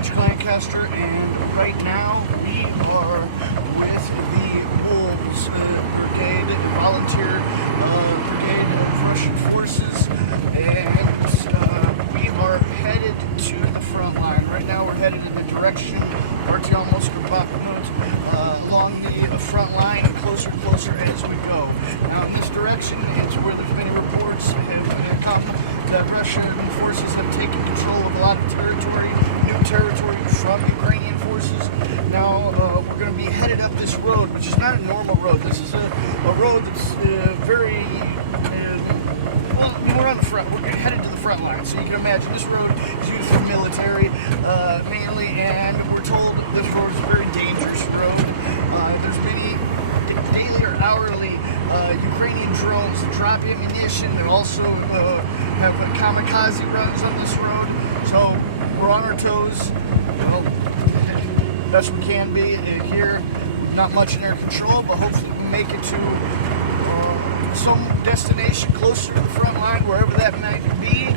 Patrick Lancaster, and right now we are with the Wolves brigade, volunteer brigade of Russian forces, and we are headed to the front line. Right now we're headed in the direction of Artemovsk Bakhmut, along the front line, closer and closer as we go. Now in this direction, it's where there's many reports have come that Russian forces have taken control of a lot of territory, new territory from Ukrainian forces. Now we're going to be headed up this road, which is not a normal road. This is a road that's very, well, we're on the front. We're headed to the front line. So you can imagine this road is used for military mainly, and we're told this road is a very dangerous road. There's many daily or hourly Ukrainian drones that drop ammunition and also have kamikaze runs on this road. So we're on our toes, best we can be here. Not much in air control, but hopefully we make it to some destination closer to the front line, wherever that might be,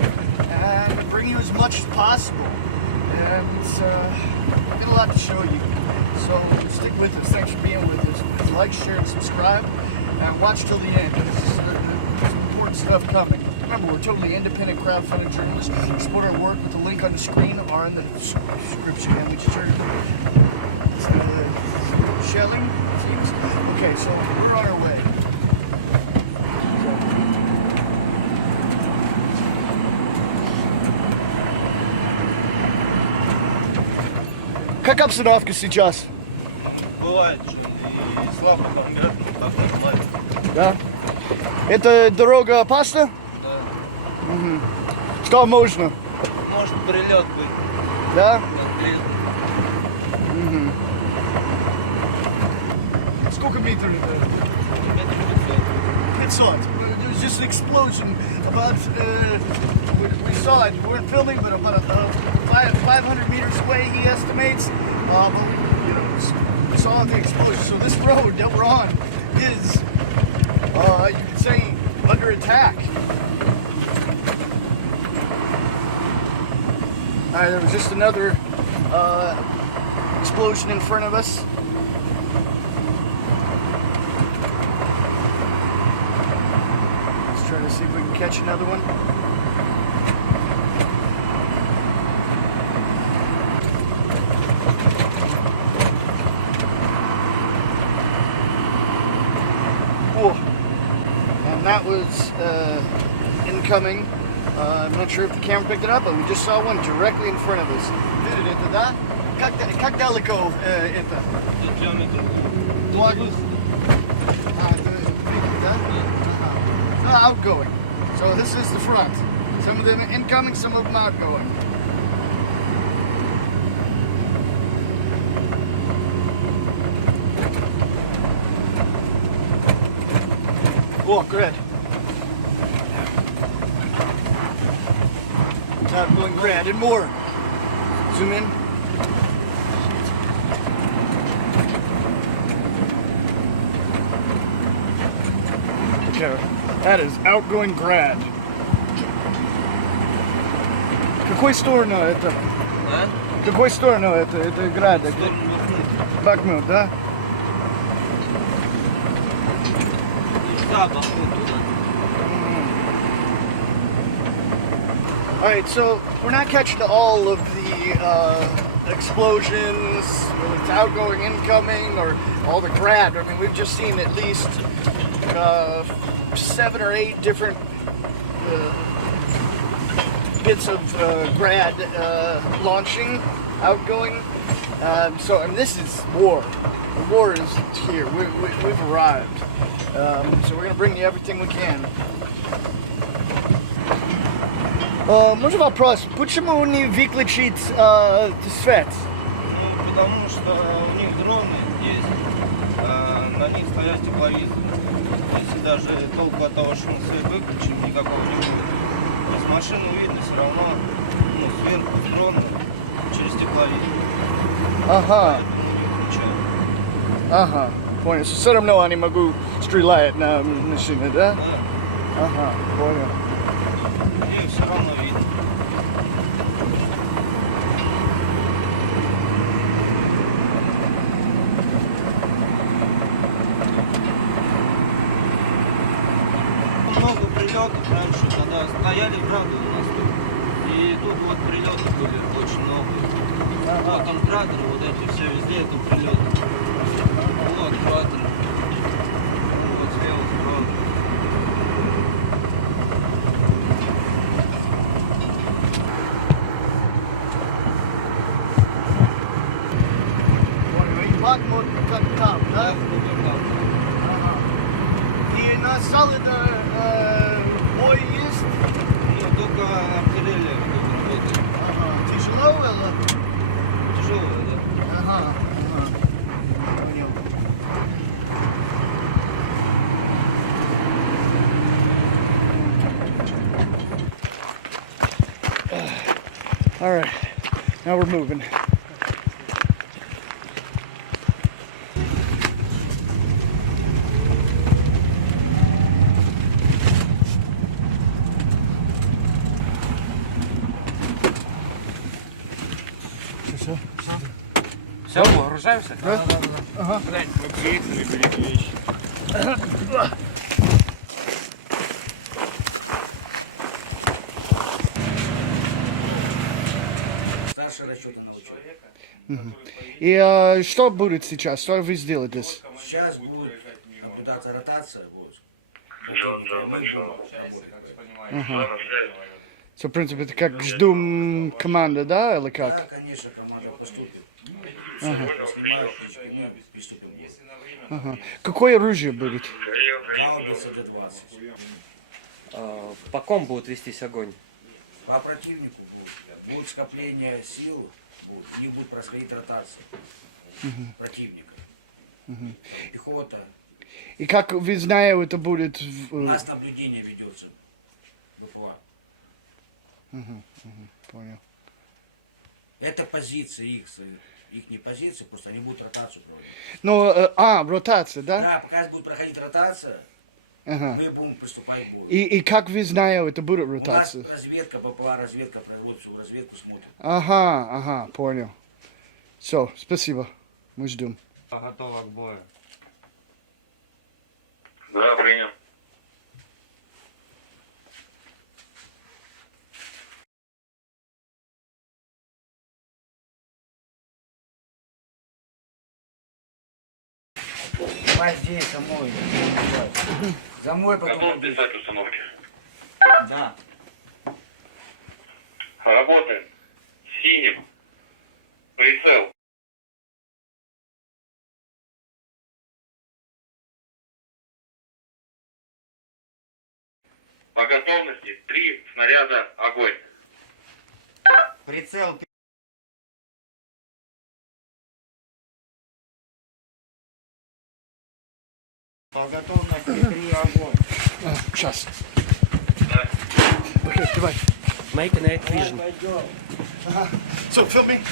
and bring you as much as possible. And I've got a lot to show you, so stick with us. Thanks for being with us. Please like, share, and subscribe, and watch till the end. There's important stuff coming. Remember, we're totally independent crowdfunding journalists. Support our work with the link on the screen or in the description. And we just heard shelling. Okay, so we're on our way. Как обстановка сейчас? Бывает, и слабо там град, так не бывает. Да? Это дорога опасна? Да. Угу. Что можно? Может прилет быть. Да? Конкретно. Угу. Сколько метров? 500. There was just an explosion about, we saw it, we weren't filming, but about 500 meters away, he estimates. But we saw the explosion. So this road that we're on is, you could say, under attack. Alright, there was just another explosion in front of us. Let's try to see if we can catch another one. And that was incoming. I'm not sure if the camera picked it up, but we just saw one directly in front of us. Это, да? Как далеко это? Километр. Outgoing. So this is the front. Some of them incoming, some of them outgoing. Oh, good. It's outgoing grand and more. Zoom in. Okay, that is outgoing grad. Какой сторону это? А? Какой сторону это? Это град? Бахмут, да? Да, Бахмут туда. Alright, so we're not catching all of the explosions, whether it's outgoing, incoming, or all the grad. I mean, we've just seen at least 7 or 8 different bits of grad launching, outgoing. So, and this is war. The war is here. We've arrived. So we're going to bring you everything we can. Можно вопрос? Почему не выключить свет? Потому что у них дроны есть, на них стоят тепловизоры. Если даже толку от того, что мы свет выключим, никакого не будет. То есть машину видно все равно, сверху с дрона через тепловизор. Ага. Включаем. Ага. Понял. Все равно они могут стрелять на машины, да? Да. Ага. Понял. И все равно видно. прилетов раньше, когда стояли грады у нас тут. И тут вот прилеты были очень много. Вот там кратеры, вот эти все везде, это прилеты. Вот кратеры. Вот слева справа. Bakhmut как там, да? Ага. И на Soledar бой есть? Ну, только артиллерия работает. Ага. Тяжело было? Тяжелая, да. Ага. Понял. All right, now we're moving. Все? Все, вооружаемся? Да? Ага. Блять, мы приехали, блин, вещи. Старший расчета научил. И что будет сейчас? Что вы сделаете? Сейчас будет наблюдаться ротация войск. В принципе, это как ждем команда, да, или Да, как? конечно, команда поступит. Снимают, приступим. Ага. Какое оружие будет? Гаубица Д-20. По ком будет вестись огонь? По противнику будет скопление сил, в них будет происходить ротация противника. Пехота. И как вы знаете, это будет... У нас наблюдение ведется. ВПА. Понял. Это позиции их не позиции, просто они будут ротацию проводить. Ну, ротация, да? Да, пока будет проходить ротация, Ага. мы будем приступать к бою. И как вы знаете, это будет У нас ротация? разведка, БПЛА, разведка производит всю разведку, смотрит. Ага, понял. Все, спасибо. Мы ждем. Готова к бою. Да, принял. Давай здесь, за мной. За мной потом. Готов писать установки? Да. Работаем. Синим. Прицел. По готовности 3 снаряда огонь. Прицел. По готовности 3 огонь. Сейчас. Да. Окей, давай. Make a night vision. So, filming.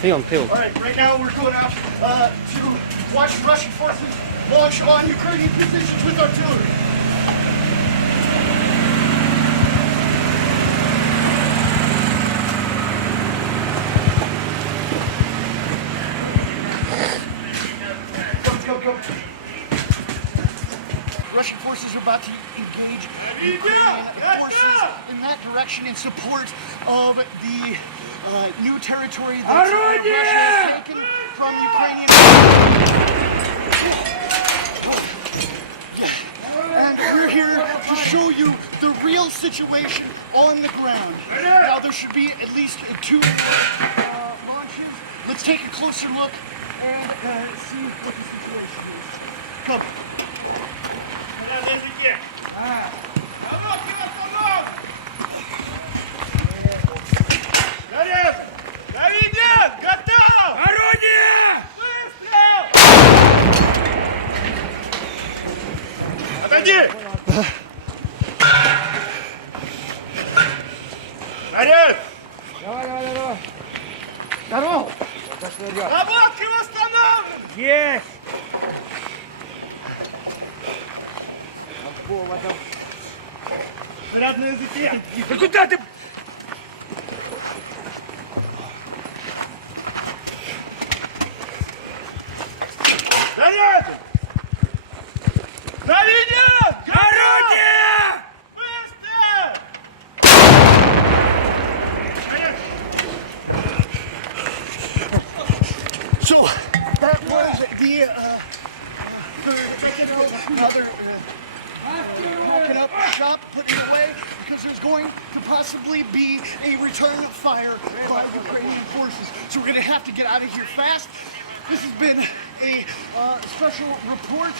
Film. All right, right now we're going out to watch Russian forces launch on Ukrainian positions with artillery. Go. Russian forces are about to engage Ukrainian forces in that direction in support of the new territory that Russia has taken from Ukrainian. And we're here to show you the real situation on the ground. Now there should be at least 2 launches. Let's take a closer look and see what the situation is. Come. Отойди! Наряд! Давай. Здорово! Наводки восстанавливай! Есть! Заряд на языке! Да куда ты? Заряд! Наведен! Орудие! So that was the other packing up shop, putting it away, because there's going to possibly be a return fire by Ukrainian forces. So we're going to have to get out of here fast. This has been a special report.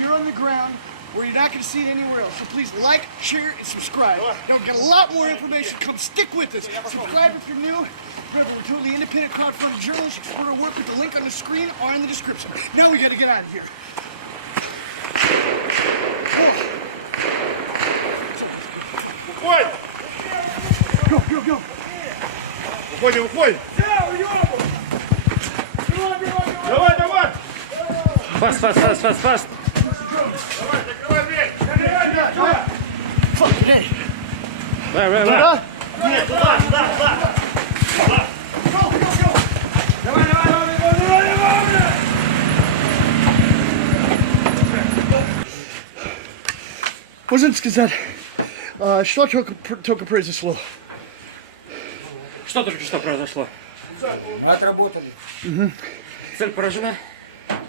You're on the ground where you're not going to see it anywhere else. So please like, share, and subscribe. Now we'll get a lot more information. Come stick with us. Subscribe if you're new. Remember, we're totally independent crowdfunded journalists. We're going to work with the link on the screen or in the description. Now we got to get out of here. Выходим! Go, go, go. Выходим, выходим! Давай, давай! Фаст, фаст, фаст, фаст, фаст. Давай, закрывай дверь! Закрывай дверь! Сюда! Fucking A. Right. Нет, туда, туда, туда! Go, go, go. Давай, давай, давай, давай, давай! Можно сказать, что только произошло? Что только что произошло? Мы отработали. Цель поражена?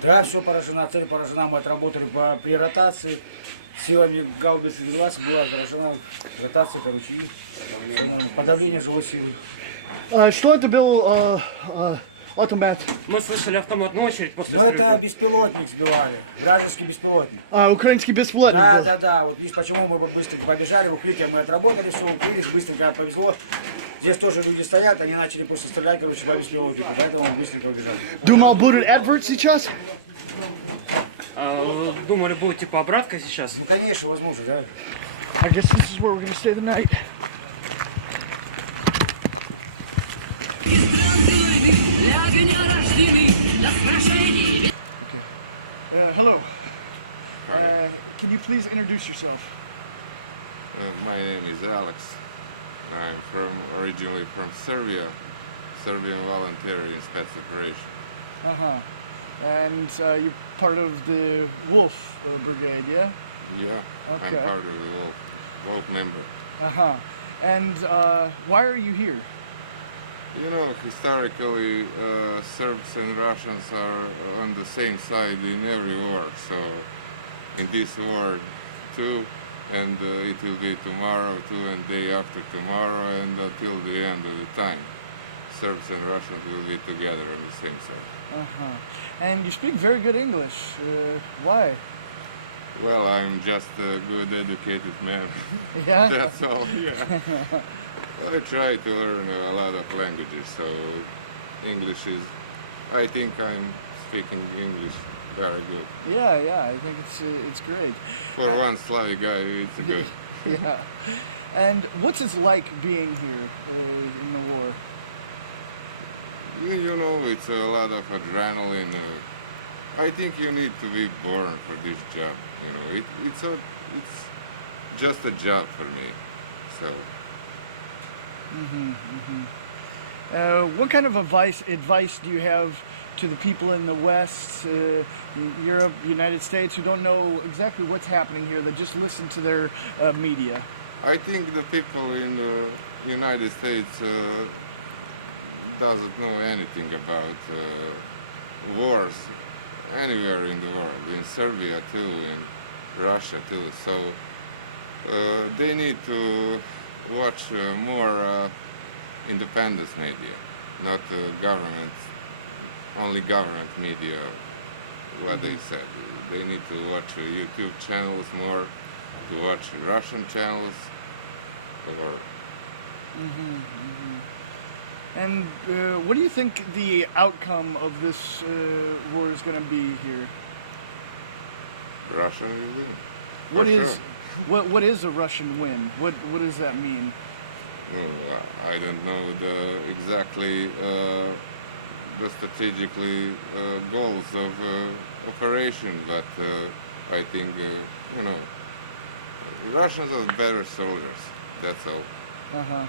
Да, все поражена, цель поражена. Мы отработали при ротации. Силами гаубицы 20 была поражена ротация, короче, и подавление живой силы. Что это был автомат? Мы слышали автоматную очередь после Ну это стрельбы. беспилотник сбивали, вражеский беспилотник. Украинский бесплатный Да, был. да, да, вот видишь, почему мы быстренько побежали, в укрытие мы отработали, все, укрылись, быстренько повезло. Здесь тоже люди стоят, они начали просто стрелять, короче, по беспилотнику, поэтому мы быстренько убежали. Думал, будет advert сейчас? Думали, будет типа обратка сейчас. Ну, конечно, возможно, да. I guess this is where we're gonna stay the night. Hello. Can you please introduce yourself? My name is Alex. I'm originally from Serbia, Serbian voluntary in spec operation. Uh-huh. And you're part of the Wolf Brigade, yeah? Yeah, Okay. I'm part of the Wolf member. Uh-huh. And why are you here? You know, historically, Serbs and Russians are on the same side in every war. So, in this war, too, and it will be tomorrow too, and day after tomorrow, and until the end of the time, Serbs and Russians will be together on the same side. Uh-huh. And you speak very good English. Why? Well, I'm just a good educated man. Yeah? That's all, yeah. I try to learn a lot of languages, so English is, I think I'm speaking English very good. Yeah, yeah, I think it's great. For one Slavic guy, it's good. Yeah. And what's it like being here in the war? You know, it's a lot of adrenaline. I think you need to be born for this job. You know, it's just a job for me. So. What kind of advice do you have to the people in the West, Europe, United States, who don't know exactly what's happening here, that just listen to their media? I think the people in the United States doesn't know anything about wars anywhere in the world, in Serbia too, in Russia too. So they need to watch more independent media, not government, only government media, what they said. They need to watch YouTube channels more, to watch Russian channels, or... And what do you think the outcome of this war is going to be here? Russian will win. What For is sure. what is a Russian win? What does that mean? No, I don't know exactly the strategically goals of operation, but I think you know, Russians are better soldiers. That's all. Uh-huh.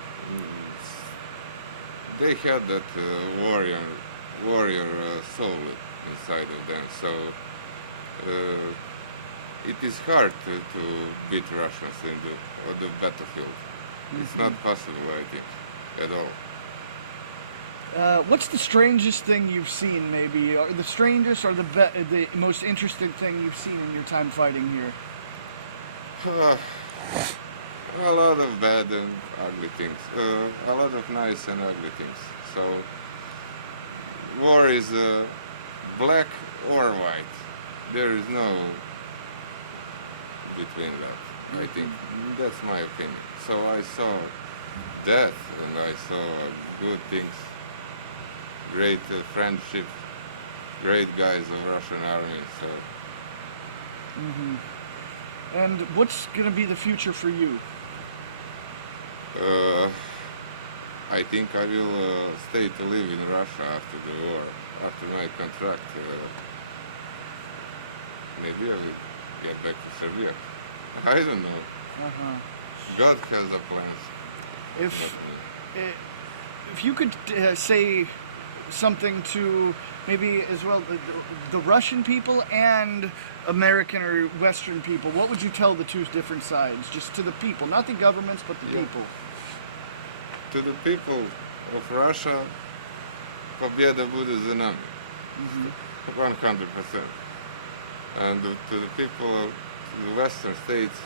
They had that warrior soul inside of them, so it is hard to beat Russians on the battlefield. It's not possible, I think, at all. What's the strangest thing you've seen, maybe? Or the strangest or the most interesting thing you've seen in your time fighting here? A lot of bad and ugly things. A lot of nice and ugly things. So, war is black or white. There is no between that. I think that's my opinion. So I saw death and I saw good things, great friendship, great guys of Russian army. So. And what's going to be the future for you? I think I will stay to live in Russia after the war, after my contract. Maybe I will get back to Serbia. I don't know. God has a plan. If you could say something to maybe as well the Russian people and American or Western people, what would you tell the two different sides? Just to the people, not the governments, but the people. To the people of Russia, победа будет за нами. 100%. And to the people of the Western states,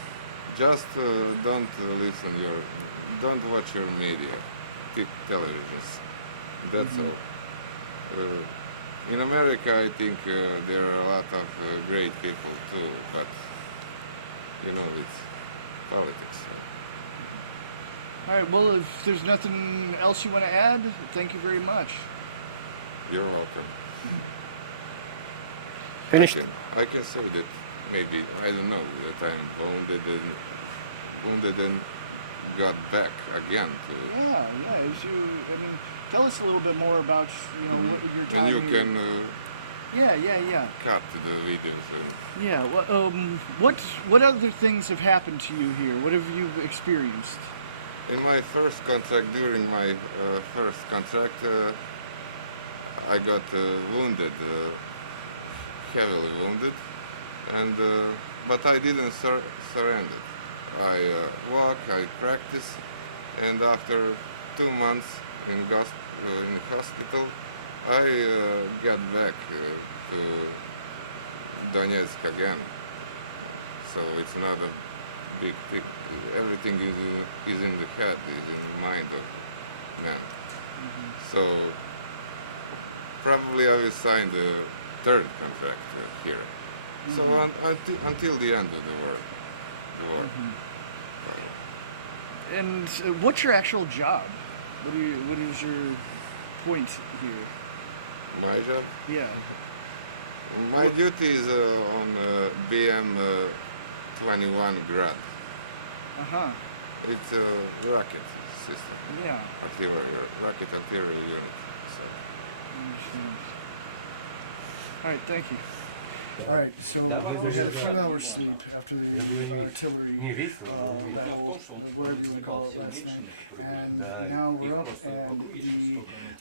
just don't don't watch your media, televisions. That's all. In America, I think there are a lot of great people too, but you know, it's politics. All right, well, if there's nothing else you want to add, thank you very much. You're welcome. Finished. I can say that maybe, I don't know, that I'm wounded and got back again to... Yeah, tell us a little bit more about, what your time... And you can Yeah. cut the videos. And Yeah, well, what other things have happened to you here? What have you experienced? in my first contract, during my first contract, I got wounded, heavily wounded, and but I didn't surrender. I walk, I practice, and after 2 months in hospital, I got back to Donetsk again. So it's not a big thing. Everything is in the head, is in the mind of man. Mm-hmm. So probably I will sign the third contract here. Mm-hmm. So until the end of the war. Mm-hmm. And what's your actual job? What is your point here? My job? Yeah. My duty is on BM 21 Grad. Uh-huh. It's a rocket system. Yeah. Rocket artillery unit. So. All right, thank you. All right, so we had a few hours sleep after the artillery whatever we call it last night, and now we're up and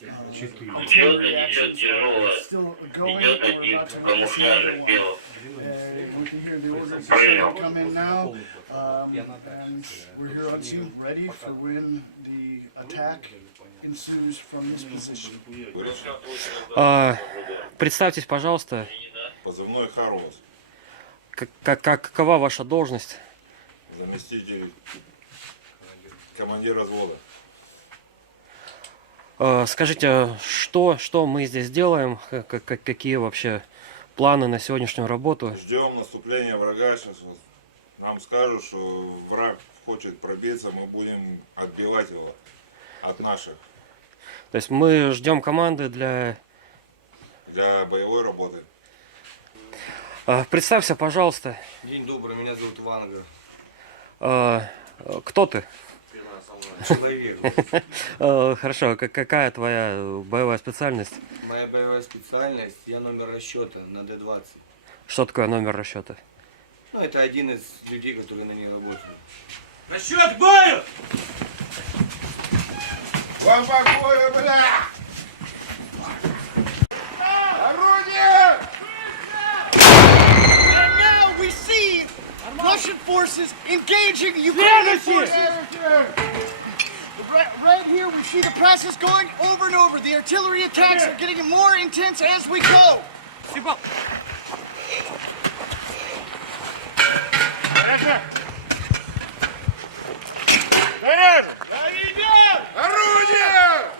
the artillery actions are still going, and we're about to witness another one. We can hear the orders starting to come in now, and we're here on scene ready for when the attack ensues from this position. Представьтесь, пожалуйста. Позывной Харлос, Какова ваша должность? заместитель командира взвода. Скажите, что мы здесь делаем? Какие вообще планы на сегодняшнюю работу? Ждем наступления врага. Сейчас вот нам скажут, что враг хочет пробиться, мы будем отбивать его от наших. То есть мы ждем команды для боевой работы. Представься, пожалуйста. День добрый, меня зовут Ванга. Кто ты? Человек. Хорошо, какая твоя боевая специальность? Моя боевая специальность, я номер расчета на Д-20. Что такое номер расчета? Ну, это один из людей, которые на ней работают. Расчет к бою! Вам покоя, бля! Орудие! And now we see Russian forces engaging Ukrainian forces. Right here, we see the process going over and over. The artillery attacks are getting more intense as we go. Орудие!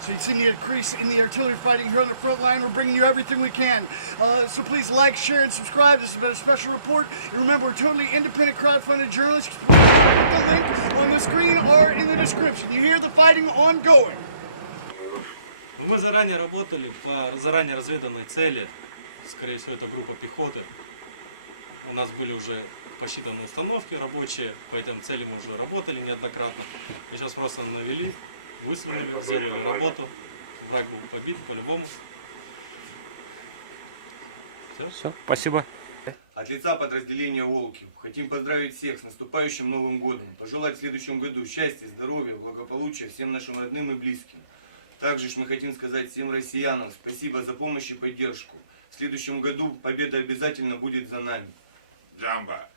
So you see the increase in the artillery fighting here on the front line. We're bringing you everything we can. So please like, share, and subscribe. This has been a special report. And remember, we're totally independent crowdfunded journalists. Click the link on the screen or in the description. You hear the fighting ongoing. Мы заранее работали по заранее разведанной цели. Скорее всего, это группа пехоты. У нас были уже посчитаны установки рабочие. По этим целям мы уже работали неоднократно. И сейчас просто навели, высунули, сделали работу. Враг был побит по-любому. Все, спасибо. От лица подразделения «Волки» хотим поздравить всех с наступающим Новым годом, пожелать в следующем году счастья, здоровья, благополучия всем нашим родным и близким. Также мы хотим сказать всем россиянам спасибо за помощь и поддержку. В следующем году победа обязательно будет за нами. Джамба.